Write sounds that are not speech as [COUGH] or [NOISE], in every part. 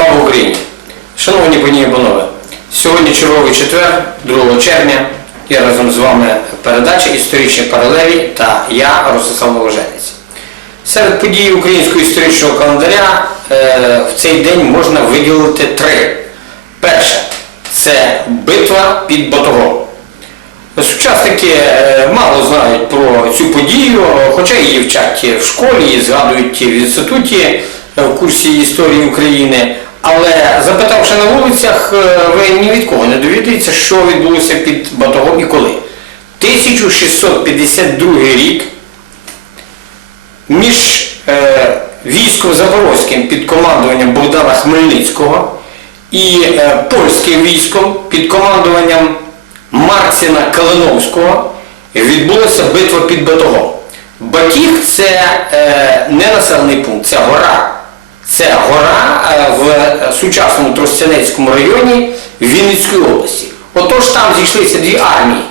Слава Україні! Шановні пані і панове, сьогодні черговий четвер, 2 червня. Я разом з вами передача Історичні паралелі та я, Ростислав Новоженець. Серед подій українського історичного календаря е, в цей день можна виділити три. Перше це битва під Батогом. Сучасники е, мало знають про цю подію, хоча її вчать в школі, згадують в інституті е, в курсі історії України. Але запитавши на вулицях, е, ви ні від кого не довідаєтеся, що відбулося під Батогом і коли. 1652 рік між е, військом Запорозьким під командуванням Богдана Хмельницького і е, польським військом під командуванням Марціна Калиновського відбулася битва під Батогом. Батіг це е, не населений пункт, це гора. Це гора е, в сучасному Тростянецькому районі Вінницької області. Отож там зійшлися дві армії.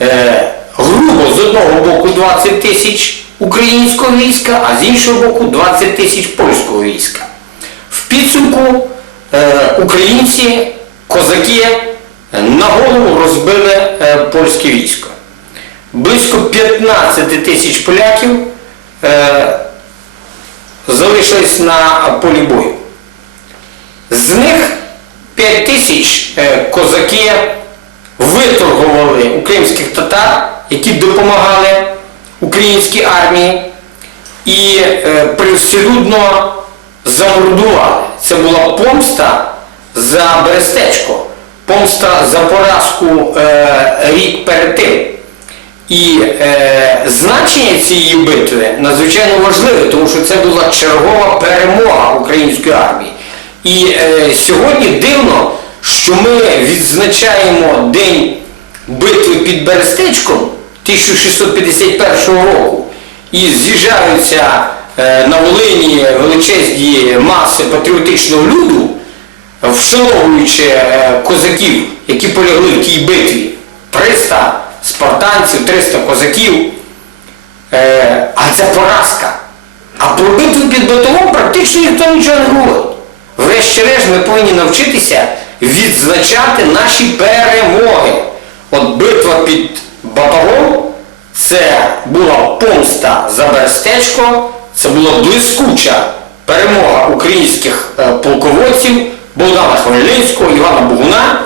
Е, грубо з одного боку 20 тисяч українського війська, а з іншого боку 20 тисяч польського війська. В підсумку е, українці, козаки на голову розбили польське військо. Близько 15 тисяч поляків залишились на полі бою. З них 5 тисяч е, козаки виторгували у кримських татар, які допомагали українській армії, і е, привселюдно замордували. Це була помста за Берестечко, помста за поразку е, рік перед тим. І е, значення цієї битви надзвичайно важливе, тому що це була чергова перемога української армії. І е, сьогодні дивно, що ми відзначаємо День битви під Берестечком 1651 року і з'їжджаються е, на Волині величезні маси патріотичного люду, вшановуючи е, козаків, які полягли в тій битві. 300 спартанців, 300 козаків. Е, а це поразка. А про битву під Батовом практично ніхто нічого не говорить. Врешті-решт ми повинні навчитися відзначати наші перемоги. От битва під Батовом це була помста за Берестечко, це була блискуча перемога українських е, полководців Богдана Хмельницького, Івана Богуна.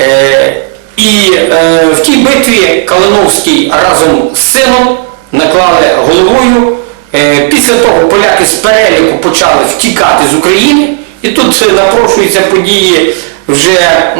Е, і е, в тій битві Калиновський разом з сином наклали головою. Е, після того поляки з переліку почали втікати з України. І тут е, напрошуються події вже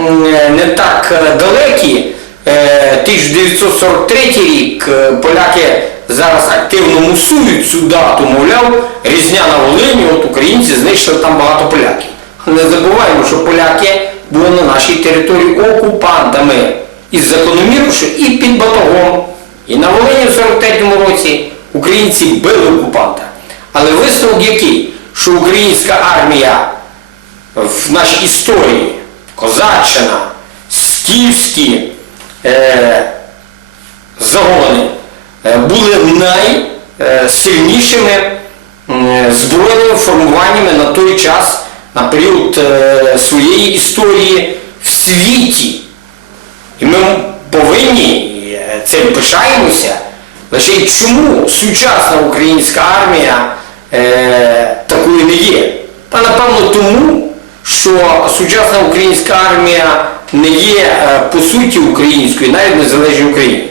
не так е, далекі. Е, 1943 рік е, поляки зараз активно мусують цю дату, мовляв, Різня на Волині, от українці знайшли там багато поляків. Не забуваємо, що поляки були на нашій території окупантами. І закономірно, і під Батогом, і на Волині в 43-му році українці били окупанта. Але висновок який? Що українська армія в нашій історії, Козаччина, Скіфські е, загони е, були найсильнішими збройними формуваннями на той час, на період е, своєї історії в світі. І ми повинні е, цим пишаємося. Лише чому сучасна українська армія е, такою не є? Та напевно тому, що сучасна українська армія не є е, по суті українською, навіть незалежній Україні.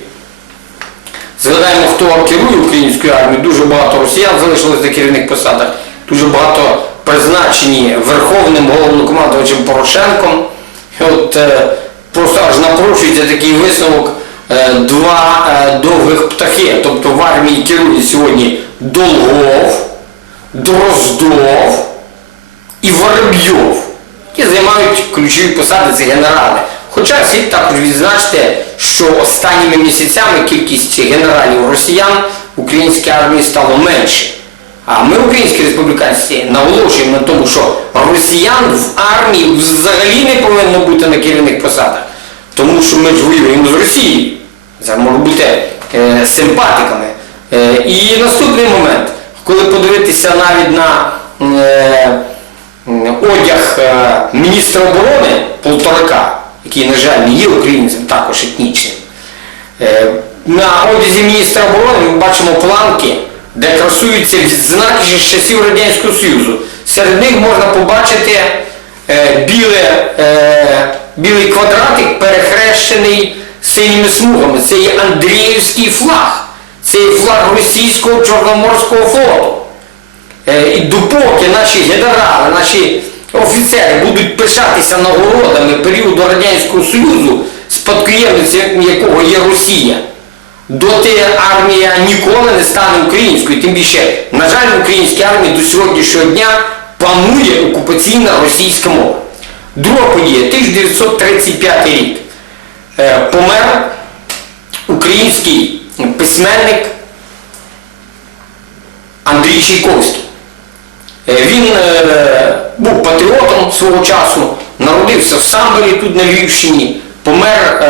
Згадаємо, хто керує українською армією, дуже багато росіян залишилось на керівних посадах, дуже багато призначені Верховним головнокомандувачем Порошенком. І от е, просто аж напрошується такий висновок е, два е, довгих птахи. Тобто в армії керує сьогодні Долгов, Дроздов і Воробйов, які займають ключові посади, це генерали. Хоча слід також відзначити, що останніми місяцями кількість генералів росіян в українській армії стало менше. А ми, українські республіканці, наголошуємо на тому, що росіян в армії взагалі не повинно бути на керівних посадах. Тому що ми ж воюємо з Росією. Це може бути е, симпатиками. Е, і наступний момент, коли подивитися навіть на е, одяг е, міністра оборони Полторака, який, на жаль, не є українцем, також етнічним. Е, На одязі міністра оборони ми бачимо планки, де красуються відзнаки з часів Радянського Союзу. Серед них можна побачити е, біле, е, білий квадратик, перехрещений синіми смугами. Це є Андріївський флаг. Це є флаг російського Чорноморського флоту. Е, І допоки наші генерали, наші офіцери будуть пишатися нагородами періоду Радянського Союзу, спадкоємницем якого є Росія, доти армія ніколи не стане українською. Тим більше, на жаль, в українській армії до сьогоднішнього дня панує окупаційна російська мова. Друга подія, 1935 рік. Е, Помер український письменник Андрій Чайковський. Е, Він е, був патріотом свого часу, народився в Самборі тут на Львівщині, помер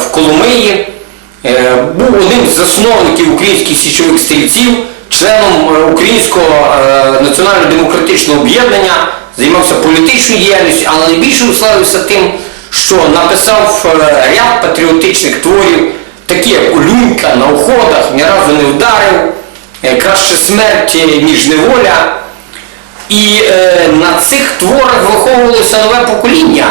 в Коломиї, був одним з засновників українських січових стрільців, членом е, Українського е, національно-демократичного об'єднання, займався політичною діяльністю, але найбільше уславився тим, що написав е, ряд патріотичних творів, такі як Олюнька на уходах, ні разу не вдарив, е, краще смерть, е, ніж неволя. І е, на цих творах виховувалося нове покоління.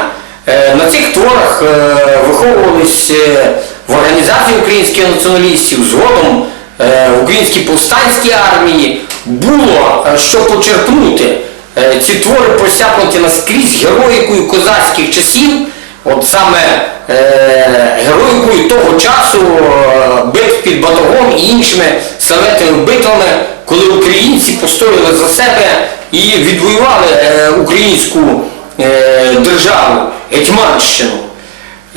Е, на цих творах е, виховувались е, в організації українських націоналістів, згодом е, в українській повстанській армії. Було е, що почерпнути. Е, ці твори просякнуті наскрізь героїкою козацьких часів, от саме героїкою того часу, битв під Батогом і іншими славетними битвами, коли українці постояли за себе і відвоювали українську державу, Гетьманщину.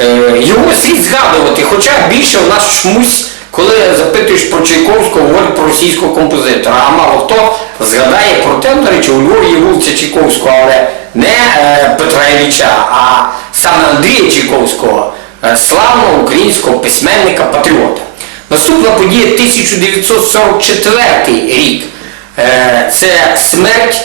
Е, Його слід згадувати, хоча більше в нас чомусь, коли запитуєш про Чайковського, говорять про російського композитора, а мало хто згадає про те, до речі, у Львові є вулиця Чайковського, але не е, Петра Ілліча, а саме Андрія Чайковського, е, славного українського письменника патріота. Наступна подія 1944 рік. Це смерть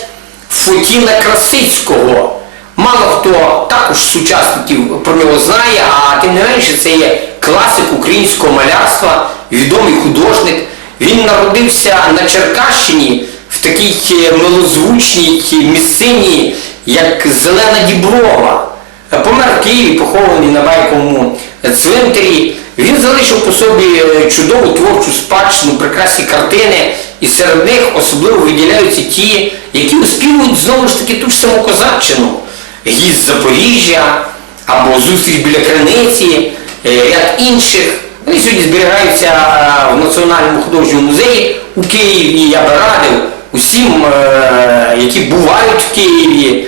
Фотіна Красицького. Мало хто також сучасників про нього знає, а тим не менше це є класик українського малярства, відомий художник. Він народився на Черкащині в такій е, милозвучній місцині, як Зелена Діброва. Е, Помер в Києві, похований на Байковому цвинтарі. Він залишив по собі е, чудову творчу спадщину, прекрасні картини, і серед них особливо виділяються ті, які оспівують знову ж таки ту ж саму козаччину. Гість Запоріжжя або зустріч біля криниці, е, ряд інших. Вони сьогодні зберігаються е, в Національному художньому музеї у Києві. Я би радив усім, е, які бувають в Києві,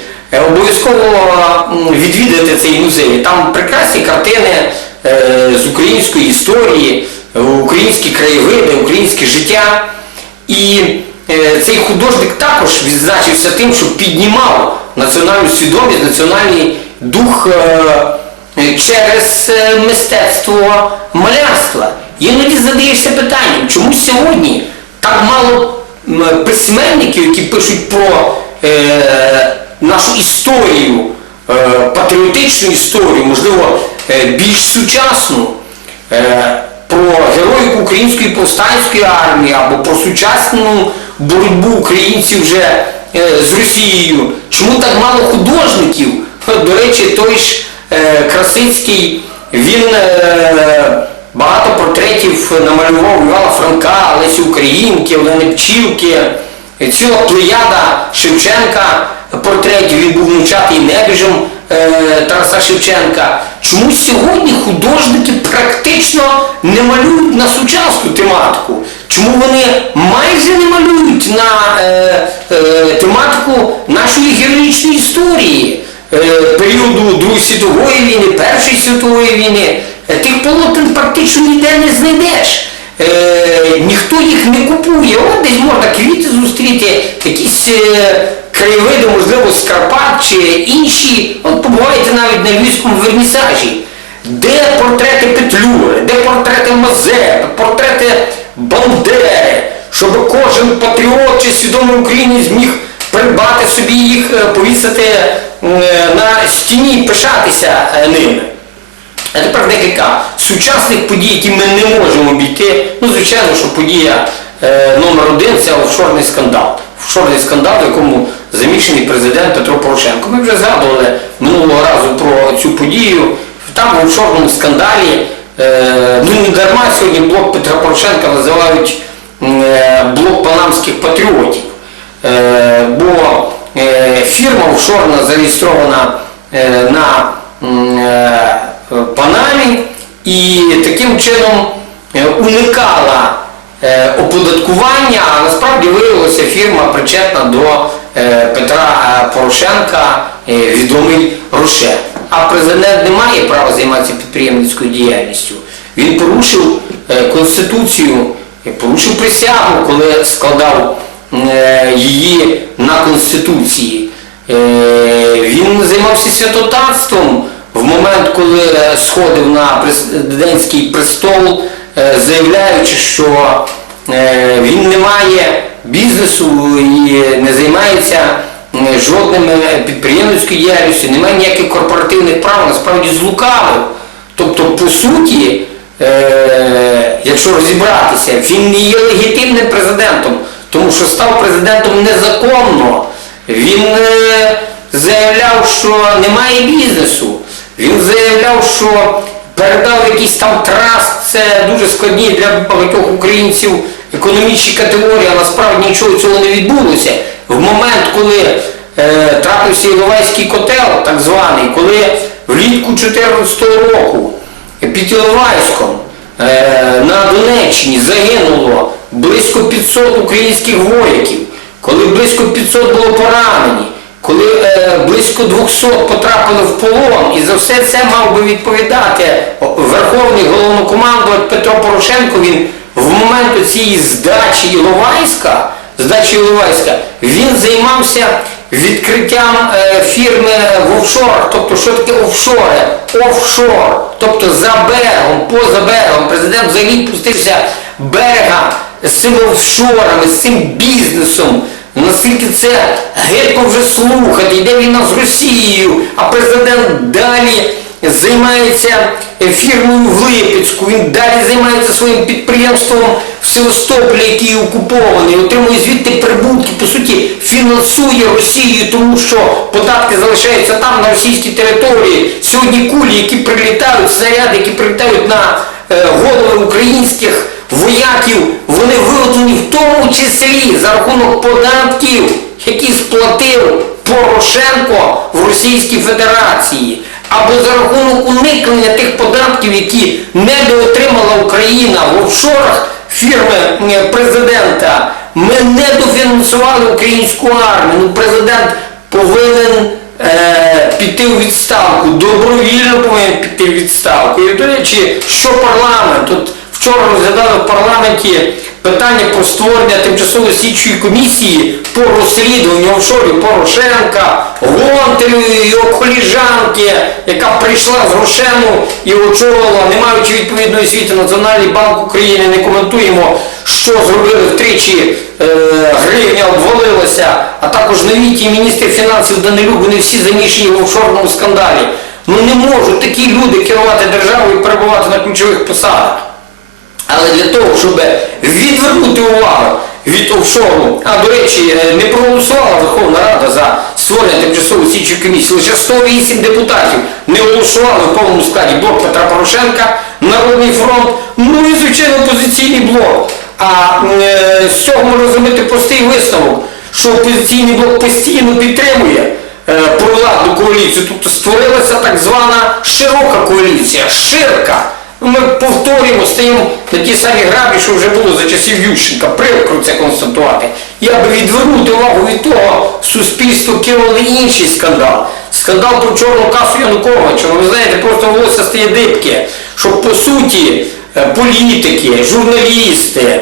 обов'язково відвідати цей музей. Там прекрасні картини з української історії, українські краєвиди, українське життя. І цей художник також відзначився тим, що піднімав національну свідомість, національний дух е, через е, мистецтво малярства. Іноді задаєшся питанням, чому сьогодні так мало письменників, які пишуть про е, нашу історію, е, патріотичну історію, можливо, е, більш сучасну. Е, про героїку української повстанської армії або про сучасну боротьбу українців вже з Росією. Чому так мало художників? [LAUGHS] До речі, той ж е, Красицький, він е, багато портретів намалював Івана Франка, Лесі Українки, Олени Пчілки, е, ціла плеяда Шевченка портретів, він був внучатий небіжем е, Тараса Шевченка. Чому сьогодні художники практично не малюють на сучасну тематику? Чому вони майже не малюють на е, е, тематику нашої героїчної історії е, періоду Другої світової війни, Першої світової війни? Е, Тих полотен практично ніде не знайдеш. Е, ніхто їх не купує. От десь можна квіти зустріти, якісь е, краєвиди, можливо, з Карпат чи інші. От побуваєте навіть на львівському вернісажі. Де портрети Петлюри, де портрети Мазепи, портрети Бандери, щоб кожен патріот чи свідомий українець зміг придбати собі їх, е, повісити е, на стіні, пишатися е, ними. А тепер декілька сучасних подій, які ми не можемо обійти. Ну, звичайно, що подія номер один це офшорний скандал. Офшорний скандал, в якому замішаний президент Петро Порошенко. Ми вже згадували минулого разу про цю подію. Там в офшорному скандалі, е, ну не дарма сьогодні блок Петра Порошенка називають е, блок панамських патріотів. Е, бо фірма офшорна зареєстрована на Панамі і таким чином уникала оподаткування, а насправді виявилася фірма причетна до Петра е, Порошенка, е, відомий Роше. А президент не має права займатися підприємницькою діяльністю. Він порушив е, Конституцію, е, порушив присягу, коли складав е, її на Конституції. Е, Він займався святотатством в момент, коли е, сходив на президентський престол, е, заявляючи, що е, він не має бізнесу і не займається е, жодним е, підприємницькою діяльністю, не має ніяких корпоративних прав, насправді злукавив. Тобто, по суті, е, якщо розібратися, він не є легітимним президентом, тому що став президентом незаконно. Він е, заявляв, що немає бізнесу. Він заявляв, що передав якийсь там траст, це дуже складні для багатьох українців економічні категорії, а насправді нічого цього не відбулося. В момент, коли е, трапився Іловайський котел, так званий, коли влітку 2014 року під Іловайськом е, на Донеччині загинуло близько 500 українських вояків, коли близько 500 було поранені, коли е, близько 200 потрапили в полон, і за все це мав би відповідати Верховний головнокомандувач Петро Порошенко, він в момент цієї здачі Іловайська, здачі Іловайська, він займався відкриттям е, фірми в офшорах. Тобто, що таке офшори? Офшор. Тобто за берегом, поза берегом. Президент взагалі пустився берега з цими офшорами, з цим бізнесом. Наскільки це гидко вже слухати, йде війна з Росією, а президент далі займається фірмою в Липецьку, він далі займається своїм підприємством в Севастополі, який окупований, отримує звідти прибутки, по суті, фінансує Росію, тому що податки залишаються там, на російській території. Сьогодні кулі, які прилітають, снаряди, які прилітають на е, голови українських вояків, вони виготовлені в тому числі за рахунок податків, які сплатив Порошенко в Російській Федерації, або за рахунок уникнення тих податків, які недоотримала Україна в офшорах фірми президента. Ми не дофінансували українську армію. Ну, президент повинен е, піти у відставку, добровільно повинен піти в відставку. І, до речі, що парламент? Тут вчора розглядали в парламенті питання про створення тимчасової слідчої комісії по розслідуванню офшорів Порошенка, Гонтарю і його коліжанки, яка прийшла з Рошену і очолила, не маючи відповідної освіти, Національний банк України, не коментуємо, що зробили втричі е, гривня обвалилася, а також новітній міністр фінансів Данилюк, вони всі замішані в офшорному скандалі. Ну не можуть такі люди керувати державою і перебувати на ключових посадах. Але для того, щоб відвернути увагу від офшору, а до речі, е, не проголосувала Верховна Рада за створення тимчасової слідчої комісії, лише 108 депутатів не голосували в повному складі блок Петра Порошенка, Народний фронт, ну і звичайно опозиційний блок. А е, з цього можна зробити простий висновок, що опозиційний блок постійно підтримує е, провладну коаліцію, тобто створилася так звана широка коаліція, ширка. Ну, Ми повторюємо, стаємо на ті самі грабі, що вже було за часів Ющенка, прикро це констатувати. Я би відвернути увагу від того, суспільство кинули інший скандал. Скандал про чорну касу Януковича. Ну, Ви знаєте, просто волосся стає дибке, що по суті е, політики, журналісти,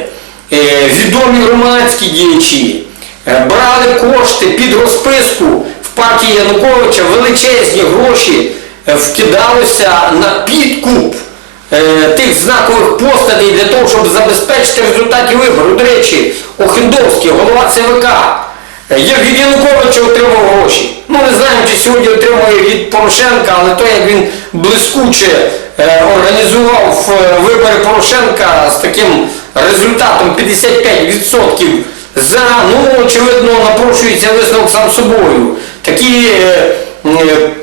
е, відомі громадські діячі е, брали кошти під розписку в партії Януковича, величезні гроші вкидалося на підкуп тих знакових постатей для того, щоб забезпечити результати виборів. До речі, Охендовський, голова ЦВК, Е, Я від Януковича отримав гроші. Ну не знаємо, чи сьогодні отримує від Порошенка, але то, як він блискуче е, організував е, вибори Порошенка з таким результатом 55% за, ну, очевидно, напрошується висновок сам собою. Такі е, е,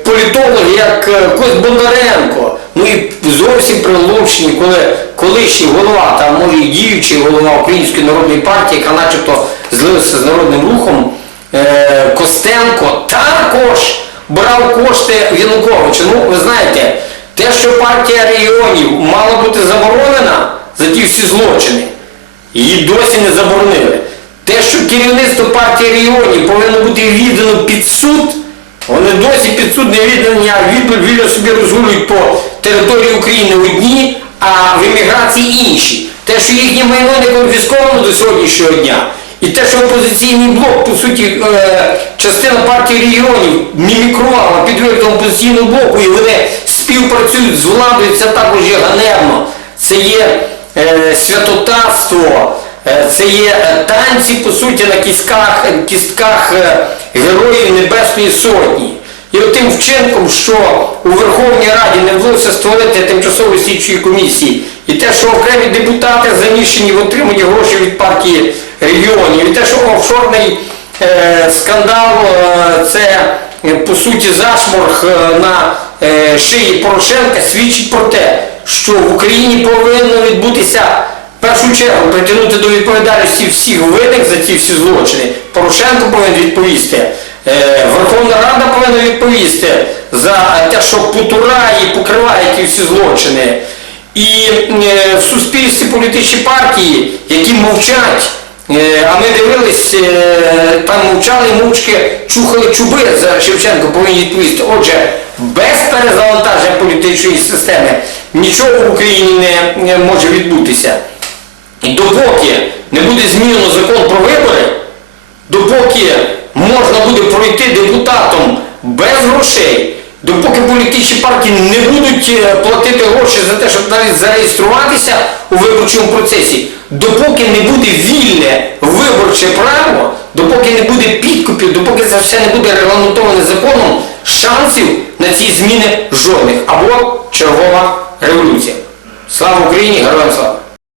політологи, як е, Кость Бондаренко, ну і зовсім прилучні, коли колишній голова, та може і діючий голова Української народної партії, яка начебто злився з народним рухом, е, Костенко також брав кошти Януковича. Ну, ви знаєте, те, що партія регіонів мала бути заборонена за ті всі злочини, її досі не заборонили. Те, що керівництво партії регіонів повинно бути віддано під суд, вони досі під суд не вільно, собі розгулюють по території України одні, а в еміграції інші. Те, що їхнє майно не конфісковано до сьогоднішнього дня, і те, що опозиційний блок, по суті, е, частина партії регіонів мімікрувала під виглядом опозиційного блоку, і вони співпрацюють з владою, це також є ганебно. Це є е, святотатство, е, це є е, танці, по суті, на кістках, е, кістках е, героїв Небесної Сотні. І тим вчинком, що у Верховній Раді не вдалося створити тимчасової слідчої комісії, і те, що окремі депутати заміщені в отриманні грошей від партії регіонів, і те, що офшорний е, скандал е, це е, по суті зашморг е, на е, шиї Порошенка, свідчить про те, що в Україні повинно відбутися першу чергу притягнути до відповідальності всіх винних за ці всі злочини. Порошенко повинен відповісти. Е, Верховна Рада повинна відповісти за те, що потурає і покриває ті всі злочини. І е, в суспільстві політичні партії, які мовчать, е, а ми дивились, там мовчали мовчки чухали чуби за Шевченко, повинні відповісти. Отже, без перезавантаження політичної системи нічого в Україні не може відбутися. І допоки не буде змінено закон про вибори, допоки можна буде пройти депутатом без грошей, допоки політичні партії не будуть е, платити гроші за те, щоб навіть зареєструватися у виборчому процесі, допоки не буде вільне виборче право, допоки не буде підкупів, допоки це все не буде регламентоване законом, шансів на ці зміни жодних. Або чергова революція. Слава Україні! Героям слава!